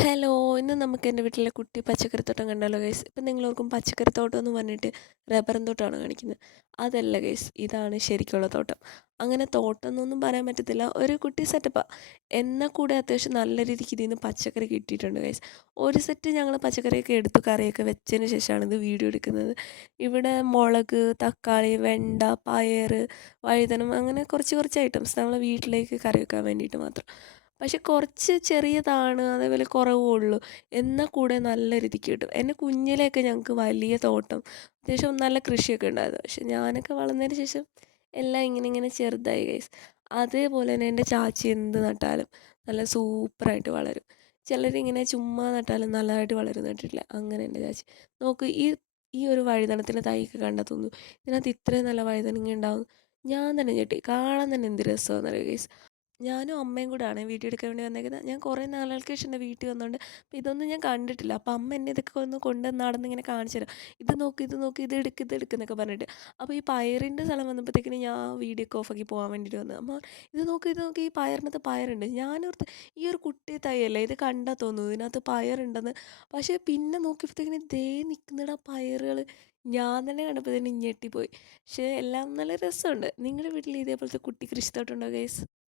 Hello ഇന്ന് നമുക്ക് എന്റെ വീട്ടിലെ കുട്ടി പച്ചക്കറിത്തോട്ടം കണ്ടല്ലോ ഗൈസ് ഇപ്പം നിങ്ങളോർക്കും പച്ചക്കറിത്തോട്ടം എന്ന് പറഞ്ഞിട്ട് റബ്ബറും തോട്ടമാണ് കാണിക്കുന്നത്. അതല്ല ഗൈസ് ഇതാണ് ശരിക്കുള്ള തോട്ടം. അങ്ങനെ തോട്ടം എന്നൊന്നും പറയാൻ പറ്റത്തില്ല. ഒരു കുട്ടി സെറ്റപ്പാണ് എന്നാൽ കൂടെ അത്യാവശ്യം നല്ല രീതിക്ക് ഇതിൽ നിന്ന് പച്ചക്കറി കിട്ടിയിട്ടുണ്ട് ഗൈസ് ഒരു സെറ്റ് ഞങ്ങൾ പച്ചക്കറിയൊക്കെ എടുത്തു കറിയൊക്കെ വെച്ചതിന് ശേഷമാണ് ഇത് വീഡിയോ എടുക്കുന്നത്. ഇവിടെ മുളക് തക്കാളി വെണ്ട പയർ വഴുതനം അങ്ങനെ കുറച്ച് കുറച്ച് ഐറ്റംസ് നമ്മളെ വീട്ടിലേക്ക് കറി വെക്കാൻ വേണ്ടിയിട്ട് മാത്രം. പക്ഷെ കുറച്ച് ചെറിയതാണ് അതേപോലെ കുറവുള്ളൂ എന്നാൽ കൂടെ നല്ല രീതിക്ക് കിട്ടും. എന്റെ കുഞ്ഞിലെയൊക്കെ ഞങ്ങൾക്ക് വലിയ തോട്ടം അത്യാവശ്യം നല്ല കൃഷിയൊക്കെ ഉണ്ടായിരുന്നു. പക്ഷെ ഞാനൊക്കെ വളർന്നതിന് ശേഷം എല്ലാം ഇങ്ങനെ ഇങ്ങനെ ചെറുതായി ഗൈസ് അതേപോലെ തന്നെ എന്റെ ചാച്ചി എന്ത് നട്ടാലും നല്ല സൂപ്പറായിട്ട് വളരും. ചിലരിങ്ങനെ ചുമ്മാ നട്ടാലും നല്ലതായിട്ട് വളരും നട്ടിട്ടില്ല അങ്ങനെ എന്റെ ചാച്ചി. നോക്ക് ഈ ഈ ഒരു വഴുതനത്തിന്റെ തൈക്ക് കണ്ടാൽ തോന്നുന്നു. ഇതിനകത്ത് ഇത്രയും നല്ല വഴുതനങ്ങ ഉണ്ടാവും ഞാൻ തന്നെ ഞെട്ടി. കാണാൻ തന്നെ എന്ത് രസമാണെന്നറിയോ ഗൈസ് ഞാനും അമ്മയും കൂടാണ് വീഡിയോ എടുക്കാൻ വേണ്ടി വന്നേക്കുന്നത് ഞാൻ കുറേ നാളുകൾക്ക് ശേഷം എന്റെ വീട്ടിൽ വന്നുകൊണ്ട് ഇതൊന്നും ഞാൻ കണ്ടിട്ടില്ല. അപ്പോൾ അമ്മ എന്നെ ഇതൊക്കെ ഒന്ന് കൊണ്ടുവന്നാടെന്ന് നടന്ന് ഇങ്ങനെ കാണിച്ചു തരാം. ഇത് നോക്ക് ഇത് നോക്ക് ഇത് എടുക്ക് ഇത് എടുക്കുന്നൊക്കെ പറഞ്ഞിട്ട്. അപ്പോൾ ഈ പയറിന്റെ സ്ഥലം വന്നപ്പോഴത്തേക്കിന് ഞാൻ വീഡിയോ ഒക്കെ ഓഫാക്കി പോകാൻ വേണ്ടിയിട്ട് വന്നു. അമ്മ ഇത് നോക്ക് ഇത് നോക്ക് ഈ പയറിനകത്ത് പയറുണ്ട്. ഞാനോർത്ത് ഈ ഒരു കുട്ടി തൈയല്ലേ ഇത് കണ്ടാൽ തോന്നുന്നു ഇതിനകത്ത് പയറുണ്ടെന്ന്. പക്ഷേ പിന്നെ നോക്കിയപ്പോഴത്തേക്കിന് ദേ നിൽക്കുന്നിട പയറുകൾ. ഞാൻ തന്നെ കണ്ടപ്പോൾ തന്നെ ഞെട്ടിപ്പോയി. പക്ഷേ എല്ലാം നല്ല രസമുണ്ട്. നിങ്ങളുടെ വീട്ടിൽ ഇതേപോലത്തെ കുട്ടി കൃഷി തോട്ടുണ്ടോ ഗൈസ്